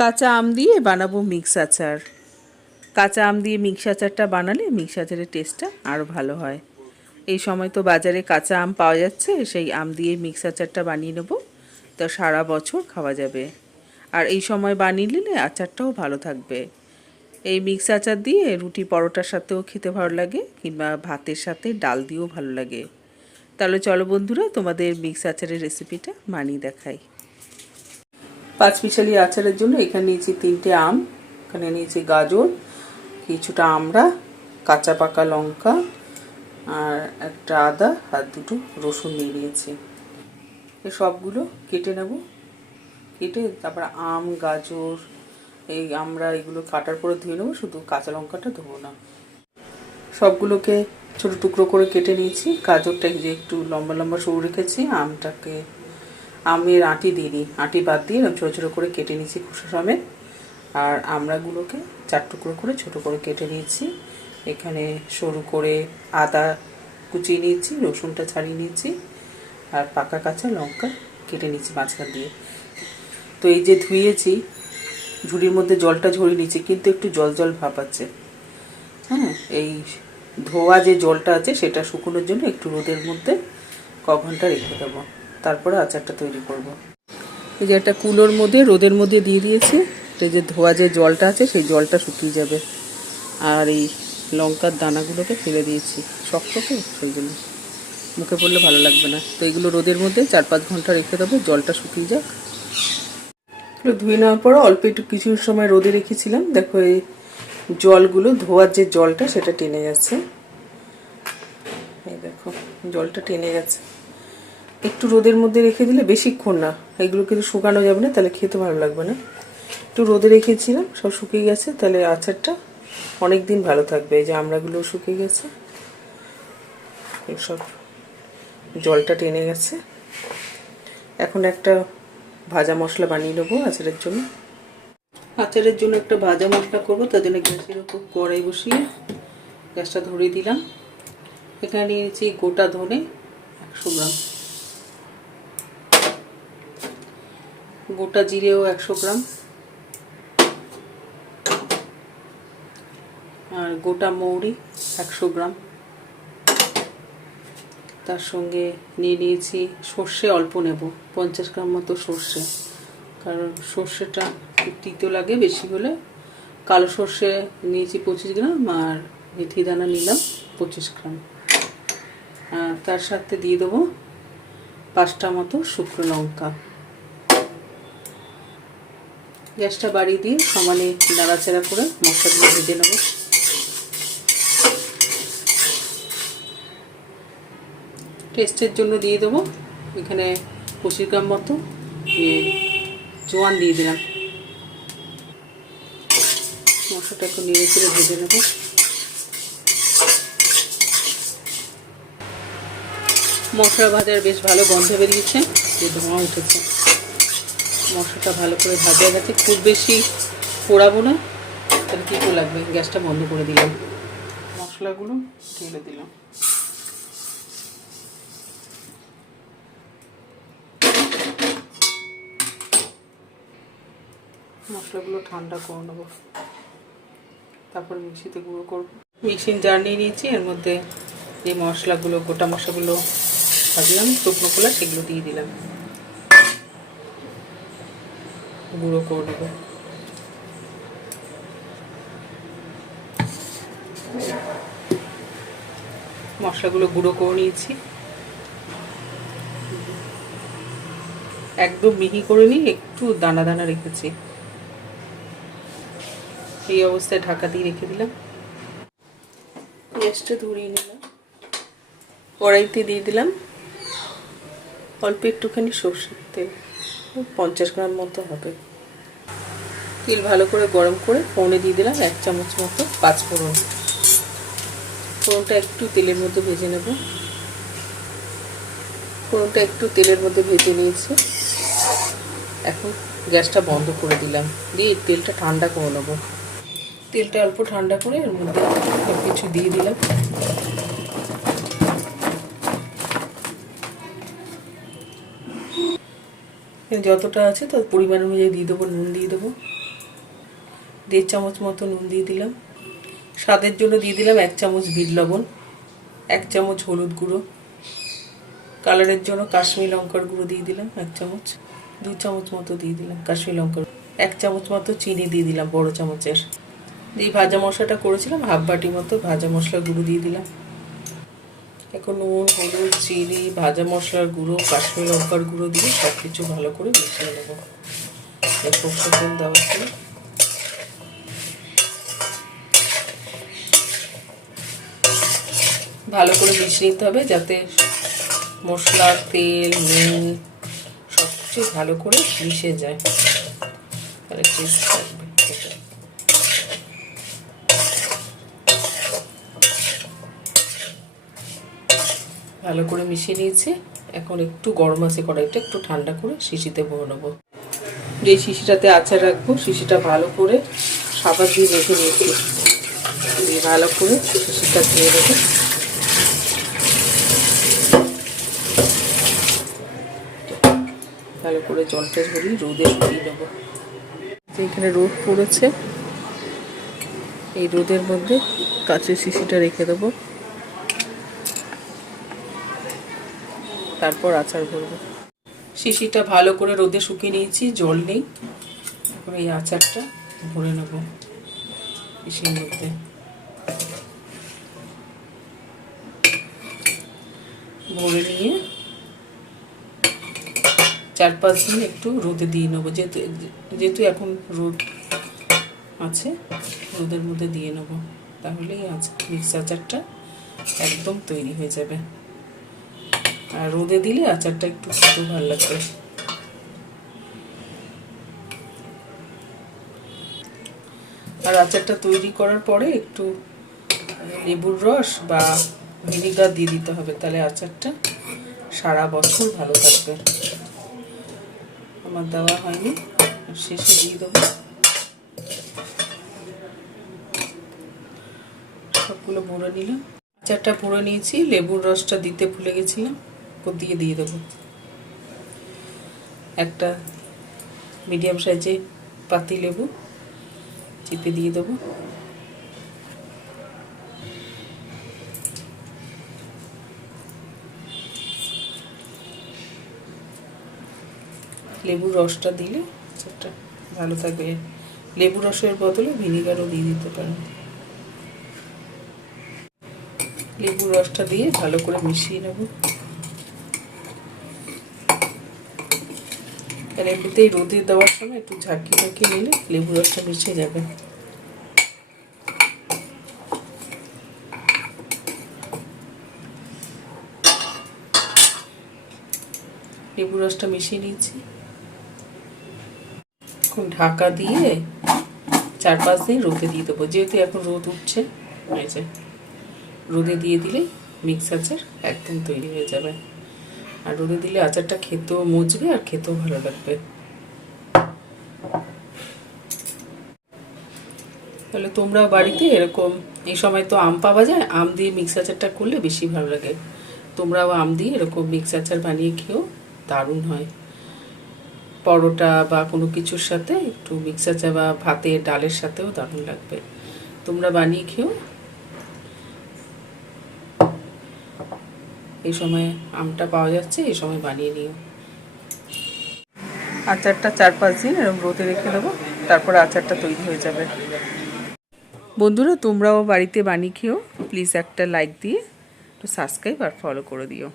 কাঁচা আম দিয়ে বানাবো মিক্স আচার। কাঁচা আম দিয়ে মিক্স আচারটা বানালে মিক্স আচারের টেস্টটা আরও ভালো হয়। এই সময় তো বাজারে কাঁচা আম পাওয়া যাচ্ছে, সেই আম দিয়ে মিক্স আচারটা বানিয়ে নেব, তা সারা বছর খাওয়া যাবে। আর এই সময় বানিয়ে নিলে আচারটাও ভালো থাকবে। এই মিক্স আচার দিয়ে রুটি পরোটার সাথেও খেতে ভালো লাগে, কিংবা ভাতের সাথে ডাল দিয়েও ভালো লাগে। তাহলে চলো বন্ধুরা, তোমাদের মিক্স আচারের রেসিপিটা বানিয়ে দেখাই। 5 মিশালি আচারের জন্য এখানে নিয়েছি 3টে আম, এখানে নিয়েছি গাজর, কিছুটা আমড়া, কাঁচা পাকা লঙ্কা, আর একটা আদা আর 2টো রসুন নিয়ে নিয়েছি। এই সবগুলো কেটে নেব। কেটে তারপর আম, গাজর, এই আমড়া এগুলো কাটার পরে ধুয়ে নেবো, শুধু কাঁচা লঙ্কাটা ধোবো না। সবগুলোকে ছোটো টুকরো করে কেটে নিয়েছি। গাজরটা যে একটু লম্বা লম্বা সরু রেখেছি, আমটাকে আমের আঁটি দিইনি, আঁটি বাদ দিয়ে ছোটো ছোটো করে কেটে নিয়েছি খোসা সমেত। আর আমড়াগুলোকে 4 টুকরো করে ছোটো করে কেটে নিয়েছি। এখানে সরু করে আদা কুচিয়ে নিয়েছি, রসুনটা ছাড়িয়ে নিয়েছি, আর পাকা কাঁচা লঙ্কা কেটে নিয়েছি মাঝখান দিয়ে। তো এই যে ধুয়েছি, ঝুড়ির মধ্যে জলটা ঝরিয়ে নিয়েছি, কিন্তু একটু জল জল ভাব আছে। হ্যাঁ, এই ধোয়া যে জলটা আছে সেটা শুকোনোর জন্য একটু রোদের মধ্যে ক ঘন্টা রেখে দেবো, তারপরে আচারটা তৈরি করব। এই যে একটা কুলোর মধ্যে রোদের মধ্যে দিয়ে দিয়েছি, এই যে ধোয়া যে জলটা আছে সেই জলটা শুকিয়ে যাবে। আর এই লঙ্কার দানাগুলোকে ফেলে দিয়েছি, শক্ত তো সেই জন্য মুখে পড়লে ভালো লাগবে না। তো এগুলো রোদের মধ্যে 4-5 ঘন্টা রেখে দেবো, জলটা শুকিয়ে যাক। ধুয়ে নেওয়ার পর অল্প একটু কিছু সময় রোদে রেখেছিলাম। দেখো এই জলগুলো, ধোয়ার যে জলটা সেটা টেনে যাচ্ছে। এই দেখো জলটা টেনে গেছে। একটু রোদের মধ্যে রেখে দিলে, বেশিক্ষণ না, এগুলো কিন্তু শুকানো যাবে না, তাহলে খেতে ভালো লাগবে না। একটু রোদে রেখেছিলাম, সব শুকিয়ে গেছে, তাহলে আচারটা অনেক দিন ভালো থাকবে। এই যে আমড়াগুলো শুকিয়ে গেছে, সব জলটা টেনে গেছে। এখন একটা ভাজা মশলা বানিয়ে নেবো আচারের জন্য। আচারের জন্য একটা ভাজা মশলা করবো, তার জন্য গ্যাসের উপর কড়াই বসিয়ে গ্যাসটা ধরিয়ে দিলাম। এখানে নিয়েছি গোটা ধনে 100 গ্রাম, গোটা জিরেও 100 গ্রাম, আর গোটা মৌরি 100 গ্রাম। তার সঙ্গে নিয়ে নিয়েছি সর্ষে, অল্প নেব 50 গ্রাম মতো সর্ষে, কারণ সর্ষেটা তিতো লাগে বেশি হলে। কালো সর্ষে নিয়েছি 25 গ্রাম, আর মেথি দানা নিলাম 25 গ্রাম। আর তার সাথে দিয়ে দেবো 5টা মতো শুকনো লঙ্কা। গ্যাসটা বাড়িয়ে দিয়ে সমানে নাড়াচাড়া করে মশলাগুলো ভেজে নেব। টেস্টের জন্য দিয়ে দেবো এখানে 25 গ্রাম মতো জোয়ান দিয়ে দিলাম। মশলাটা একটু নেড়ে চেড়ে ভেজে নেব। মশলা ভাজার বেশ ভালো গন্ধ বেরিয়েছে, যে ধোঁয়া উঠেছে। মশলাটা ভালো করে ভাজা গেছে, খুব বেশি পোড়াবো না, তাহলে কী লাগবে। গ্যাসটা বন্ধ করে দিলাম, মশলাগুলো ঢেলে দিলাম। মশলাগুলো ঠান্ডা করে নেবো, তারপর মিক্সিতে গুঁড়ো করবো। মিক্সিং জার নিয়ে নিয়েছি, এর মধ্যে যে মশলাগুলো, গোটা মশলাগুলো ভাজলাম শুকনো খোলা, সেগুলো দিয়ে দিলাম, গুঁড়ো করে নেবো। মশলাগুলো গুঁড়ো করে নিয়েছি, একদম মিহি করে নিয়ে একটু দানা দানা রেখেছি। এই অবস্থায় ঢাকা দিয়ে রেখে দিলাম। গ্যাসটা ধরিয়ে নিলাম, কড়াইতে দিয়ে দিলাম অল্প একটুখানি সর্ষের তেল, 50 গ্রাম মতো হবে। তেল ভালো করে গরম করে ফোড়নে দিয়ে দিলাম 1 চামচ মতো 5 ফোড়ন। ফোড়নটা একটু তেলের মধ্যে ভেজে নেব। ফোড়নটা একটু তেলের মধ্যে ভেজে নিয়েছি। এখন গ্যাসটা বন্ধ করে দিলাম, দিয়ে তেলটা ঠান্ডা করে নেব। তেলটা অল্প ঠান্ডা করে এর মধ্যে সব কিছু দিয়ে দিলাম। যতটা আছে তার পরিমাণ অনুযায়ী দিয়ে দেবো, নুন দিয়ে দেবো, 1.5 চামচ মতো নুন দিয়ে দিলাম, স্বাদের জন্য দিয়ে দিলাম 1 চামচ বিট লবণ, 1 চামচ হলুদ গুঁড়ো, কালারের জন্য কাশ্মীরি লঙ্কার গুঁড়ো দিয়ে দিলাম 1 চামচ, 2 চামচ মতো দিয়ে দিলাম কাশ্মীরি লঙ্কার, 1 চামচ মতো চিনি দিয়ে দিলাম বড় চামচের। দিয়ে ভাজা মশলাটা করেছিলাম হাফ বাটি মতো ভাজা মশলা গুঁড়ো দিয়ে দিলাম। এখন নুন, হলুদ, চিনি, ভাজা মশলার গুঁড়ো, কাশ্মীরি লঙ্কার গুঁড়ো দিয়ে সব কিছু ভালো করে মিশিয়ে নেব। সরষের তেল দেওয়ার পরে ভালো করে মিশিয়ে নিতে হবে, যাতে মশলা, তেল, নুন সব কিছু ভালো করে মিশে যায়, তাহলে টেস্ট থাকবে। ভালো করে মিশিয়ে নিয়েছি। এখন একটু গরম আছে কড়াইটা, একটু ঠান্ডা করে শিশিতে ভরে নেবো। যে শিশিটাতে আচার রাখবো, শিশিটা ভালো করে সাবান দিয়ে রেখে নিয়েছি, দিয়ে ভালো করে শিশিটা ধুয়ে দেবো। ভালো করে জলটা ঝরিয়ে রোদে শুকিয়ে নেবো। এখানে রোদ পড়েছে, এই রোদের মধ্যে কাঁচের শিশিটা রেখে দেবো, তারপর আচার ভরবো। শিশিটা ভালো করে রোদে শুকিয়ে নিয়েছি, জল নেই। এখন এই আচারটা ভরে নেব শিশির মধ্যে। ভরে নিয়ে 4-5 দিন একটু রোদে দিয়ে নেবো, যেহেতু এখন রোদ আছে, রোদের মধ্যে দিয়ে নেবো, তাহলেই মিক্স আচারটা একদম তৈরি হয়ে যাবে। আর রোদে দিলে আচারটা একটু খেতেও ভালো লাগবে। আর আচারটা তৈরি করার পরে একটু লেবুর রস বা ভিনিগার দিয়ে দিতে হবে, তাহলে আচারটা সারা বছর ভালো থাকবে। আমার দেওয়া হয়নি, শেষে দিয়ে দেবো। সবগুলো ভরে নিলাম, আচারটা ভরে নিয়েছি। লেবুর রসটা দিতে ভুলে গেছিলাম, দিয়ে দেবো। একটা মিডিয়াম সাইজে পাতি লেবু চিপে দিয়ে দেবো। লেবুর রসটা দিলে আচারটা ভালো থাকবে। লেবু রসের বদলে ভিনিগারও দিয়ে দিতে পারেন। লেবুর রসটা দিয়ে ভালো করে মিশিয়ে নেব। আর এমনিতেই রোদে দেওয়ার সময় একটু ঝাঁকিয়ে নিলে লেবু রসটা মিশে যাবে। লেবু রসটা মিশিয়ে নিয়েছি। এখন ঢাকা দিয়ে 4-5 দিন রোদে দিয়ে দেবো, যেহেতু এখন রোদ উঠছে। রোদে দিয়ে দিলে মিক্স আচার একদম তৈরি হয়ে যাবে। আর রোদে দিলে আচারটা খেতেও মজবে আর খেতেও ভালো লাগবে। তাহলে তোমরা বাড়িতে এরকম, এই সময় তো আম পাওয়া যায়, আম দিয়ে মিক্স আচারটা করলে বেশি ভালো লাগে। তোমরাও আম দিয়ে এরকম মিক্স আচার বানিয়ে খেও, দারুণ হয়। পরোটা বা কোনো কিছুর সাথে একটু মিক্স আচার বা ভাতের ডালের সাথেও দারুণ লাগবে। তোমরা বানিয়ে খেও। এই সময় আমটা পাওয়া যাচ্ছে, এই সময় বানিয়ে নিও। আচারটা 4-5 দিন এরকম রোদে রেখে দেবো, তারপরে আচারটা তৈরি হয়ে যাবে। বন্ধুরা, তোমরাও বাড়িতে বানিয়ে খেও। প্লিজ একটা লাইক দিয়ে একটু সাবস্ক্রাইব আর ফলো করে দিও।